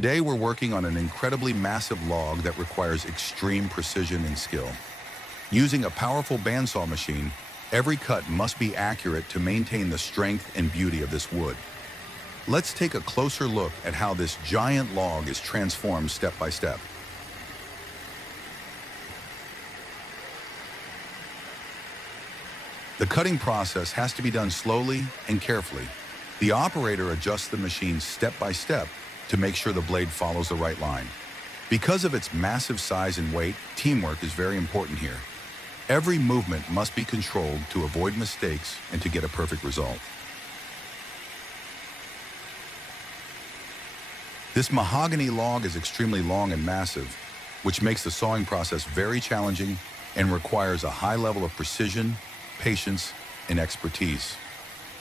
Today we're working on an incredibly massive log that requires extreme precision and skill. Using a powerful bandsaw machine, every cut must be accurate to maintain the strength and beauty of this wood. Let's take a closer look at how this giant log is transformed step by step. The cutting process has to be done slowly and carefully. The operator adjusts the machine step by step to make sure the blade follows the right line. Because of its massive size and weight, teamwork is very important here. Every movement must be controlled to avoid mistakes and to get a perfect result. This mahogany log is extremely long and massive, which makes the sawing process very challenging and requires a high level of precision, patience, and expertise.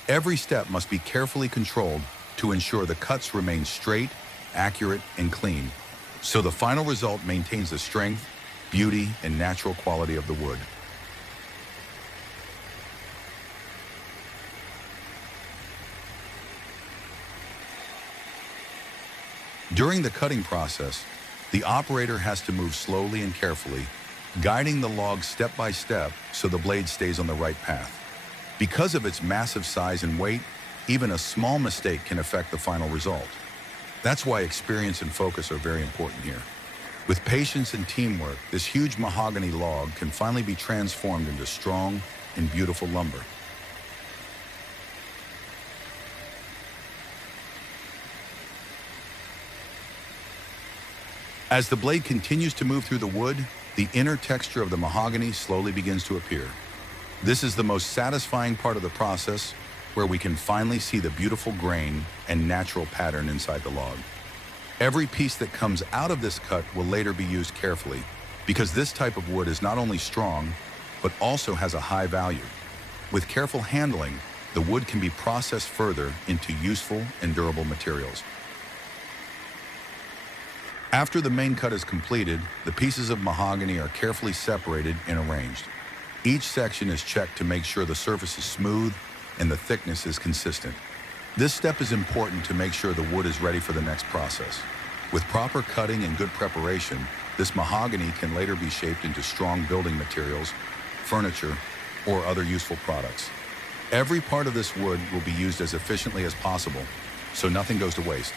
Every step must be carefully controlled to ensure the cuts remain straight, accurate, and clean, so the final result maintains the strength, beauty, and natural quality of the wood. During the cutting process, the operator has to move slowly and carefully, guiding the log step by step so the blade stays on the right path. Because of its massive size and weight, even a small mistake can affect the final result. That's why experience and focus are very important here. With patience and teamwork, this huge mahogany log can finally be transformed into strong and beautiful lumber. As the blade continues to move through the wood, the inner texture of the mahogany slowly begins to appear. This is the most satisfying part of the process, where we can finally see the beautiful grain and natural pattern inside the log. Every piece that comes out of this cut will later be used carefully, because this type of wood is not only strong, but also has a high value. With careful handling, the wood can be processed further into useful and durable materials. After the main cut is completed, the pieces of mahogany are carefully separated and arranged. Each section is checked to make sure the surface is smooth and the thickness is consistent. This step is important to make sure the wood is ready for the next process. With proper cutting and good preparation, this mahogany can later be shaped into strong building materials, furniture, or other useful products. Every part of this wood will be used as efficiently as possible, so nothing goes to waste.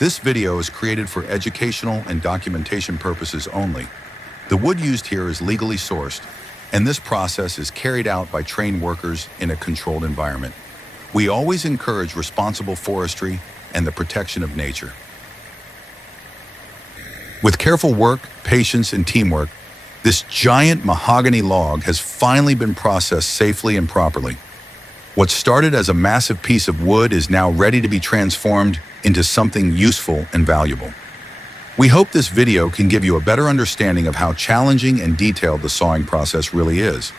This video is created for educational and documentation purposes only. The wood used here is legally sourced, and this process is carried out by trained workers in a controlled environment. We always encourage responsible forestry and the protection of nature. With careful work, patience, and teamwork, this giant mahogany log has finally been processed safely and properly. What started as a massive piece of wood is now ready to be transformed into something useful and valuable. We hope this video can give you a better understanding of how challenging and detailed the sawing process really is.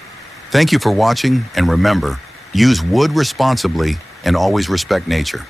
Thank you for watching, and remember, use wood responsibly and always respect nature.